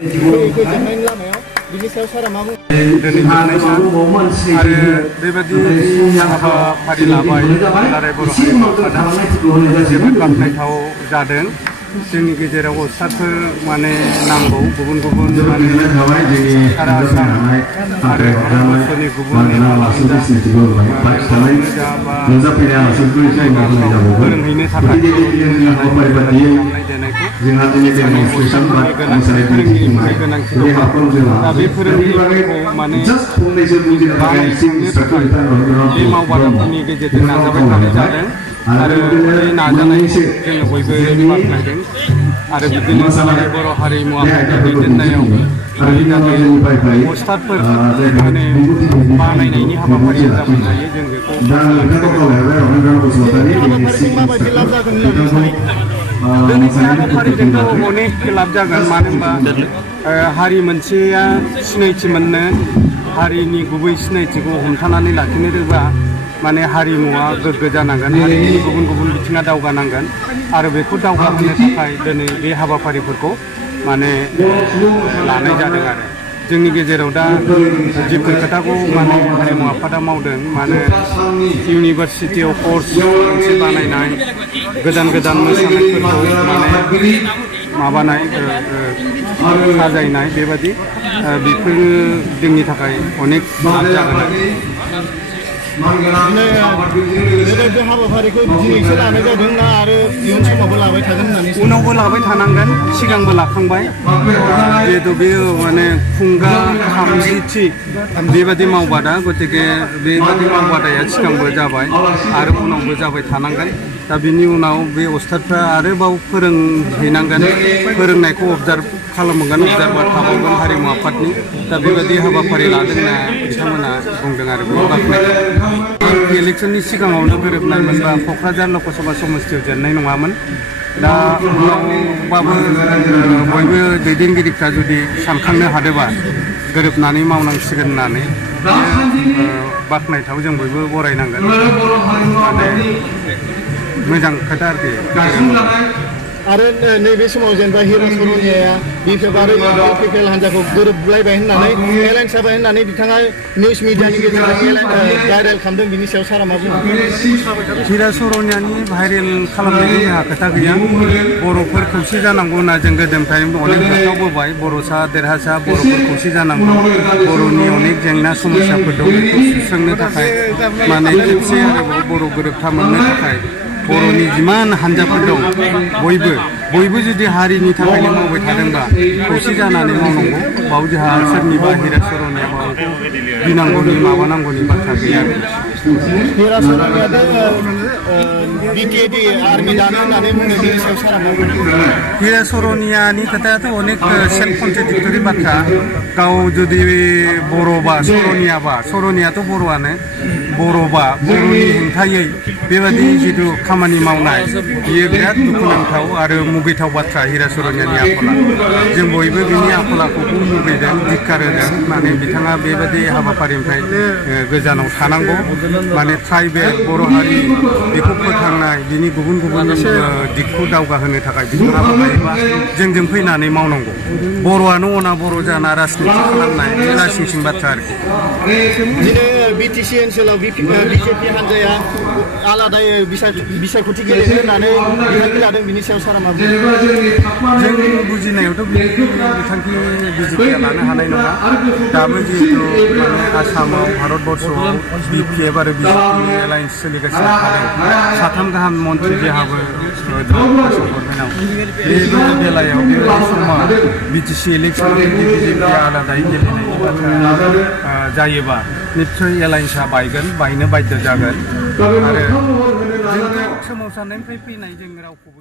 गोजोननायनि लामायाव बिनि सायाव सारा मा बुङो? दिनै जोबनाय सान आरो बेबायदि हाबाफारि लाबाय दुलाराय बर' हारिमु आफादा जोबोद बाख्नायथाव जादों। जोंनि गेजेराव अस्थादफोर माने नांगौ गुबुन गुबुन माने सारा आसाम आरो भारतबर्षनि गुबुन फोरोंहैनो थाखाय फोरोंगिरिफोरनि गोनांथि दङ। दा बे फोरोंगिरिफोरखौ माने बानायखांनो थाखाय बे मावबादाफोरनि गेजेरजों नाजाबाय थानाय जादों आरो बे नाजानायखौ जोङो बयबो बाख्नायदों आरो बिदिनो दुलाराय बर' हारिमु आफादनि दैदेननायाव अस्थादफोर माने बानायनायनि हाबाफारिया जाबाय थायो जों बेखौ माबायदि लाब जागोन होननानै दिनै बे हाबाफारिजोंथ' अनेक लाब जागोन मानो होनबा हारि मोनसेया सिनायथि मोननो हारिनि गुबै सिनायथिखौ हमथानानै लाखिनो रोङा माने हारिमुवा गोग्गो जानांगोन हारिमुनि गुबुन गुबुन बिथिङा दावगानांगोन आरो बेखौ दावगाहोनो थाखाय दिनै बे हाबाफारिफोरखौ माने लानाय जादों आरो जोंनि गेजेराव दा जिफोर खोथाखौ माने हारिमु आफादा मावदों माने इउनिभार्सिटियाव कर्स मोनसे बानायनाय गोदान गोदान मोसानायफोरखौ माने माबानाय साजायनाय बेबादि बेफोरो जोंनि थाखाय अनेक लाब जागोन। बेबायदि हाबाफारिखौ दिनैसो लानाय जादों ना आरो इयुन समावबो लाबाय थागोन होननानै उनावबो लाबाय थानांगोन सिगांबो लाखांबाय जिहेतु बेयो माने खुंगा 30थि बेबादि मावबादा गतिके बेबादि मावबादाया सिगांबो जाबाय आरो उनावबो जाबाय थानांगोन। दा बिनि उनाव बे अस्थादफ्रा आरोबाव फोरोंहैनांगोन फोरोंनायखौ अबजार्भ खालामगोन अबजार्भार थाबावगोन हारिमु आफादनि दा बेबायदि हाबाफारि लादोंना बिथांमोना बुंदों आरो बाख्नायदों। इलेक्सननि सिगाङावनो गोरोबनाय मोनबा क'क्राझार लकसभा समस्तियाव जेननाय नङामोन। दा उनावबाबो बयबो दैदेनगिरिफ्रा जुदि सानखांनो हादोंबा गोरोबनानै मावनांसिगोन होननानै बाख्नायथाव जों बयबो बरायनांगोन माने मोजां खोथा आरोखि। आरो नैबे समाव जेनेबा हिर' सर'नियाया बिपिएफ आरो इउपिपिएल हान्जाखौ गोरोबलायबाय होननानै एलायन्स जाबाय होननानै बिथाङा निउस मिडियानि गेजेरजों भाइरेल खालामदों बिनि सायाव सारा मा बुङो? हिर' सर'नियानि भाइरेल खालामनायनि जोंहा खोथा गैया बर'फोर खौसे जानांगौ होनना जों गोदोनिफ्राय अनेक खोथाबोबाय बर'सा देरहासा बर'फोर खौसे जानांगौ बर'नि अनेक जेंना समस्याफोर दं बेखौ सुस्रांनो थाखाय माने खेबसे आरोबाव बर' गोरोबथा मोननो थाखाय बर'नि जिमान हान्जाफोर दं बयबो जुदि हारिनि थाखायनो मावबाय थादोंबा खौसे जानानै मावनांगौ बाव जोंहा सोरनिबा हिरा सर'निया गिनांगौनि माबानांगौनि बाथ्रा गैया। हिरा सर'निया बिटिएडि आर्मि दानो होननानै बुंदों बिनि सायाव सारा मा बुङो? हिरा सर'नियानि खोथायाथ' अनेक सेल्फ कन्ट्राडिक्टरि बाथ्रा गाव जुदि बर'बा सर'नियाथ' बर'आनो बर'बा बर'नि हेंथायै बेबादि जिथु खामानि मावनाय बियो बिराद दुखुनांथाव आरो मुगैथाव बाथ्रा हिरा सर'नियानि आखला जों बयबो बिनि आखल आखुखौ मुगैदों धिक्कार होदों माने बिथाङा बेबायदि हाबाफारिनिफ्राय गोजानाव थानांगौ माने ट्राइबेल बर' हारि बेखौ फोथांनाय बिनि गुबुन गुबुन दिगखौ दावगाहोनो थाखाय बिथाङा बाहायोबा जोंजों फैनानै मावनांगौ बर'आनो अना बर' जाना राजनिति खालामनाय बे लासिंसिं बाथ्रा आरोखि। दिनै बिटिसि ओनसोलाव बिजेपि हान्जाया आलादायै बिसायख'थि गेलेनो होननानै बिथांखि लादों बिनि सायाव सारा मा बुङो? जों बुजिनायावथ' बिथांखि बिजेपिया लानो हानाय नङा दाबो जिहेतु माने आसामाव भारतबर्षआव बिपिएफ आरो बिजेपि एलायन्स सोलिगासिनो थादों 3 गाहाम मन्त्रि देहाबो बेबायदि बेलायाव बेबायदि समाव बिटिसि इलेक्सन बिजेपिया आलादायै गेलेनायनि बाथ्रा जायोबा निस्सय एलायन्सआ बायनो बाध्य जागोन आरो जोङो सोमावसारनायनिफ्राय फैनाय जों रावखौबो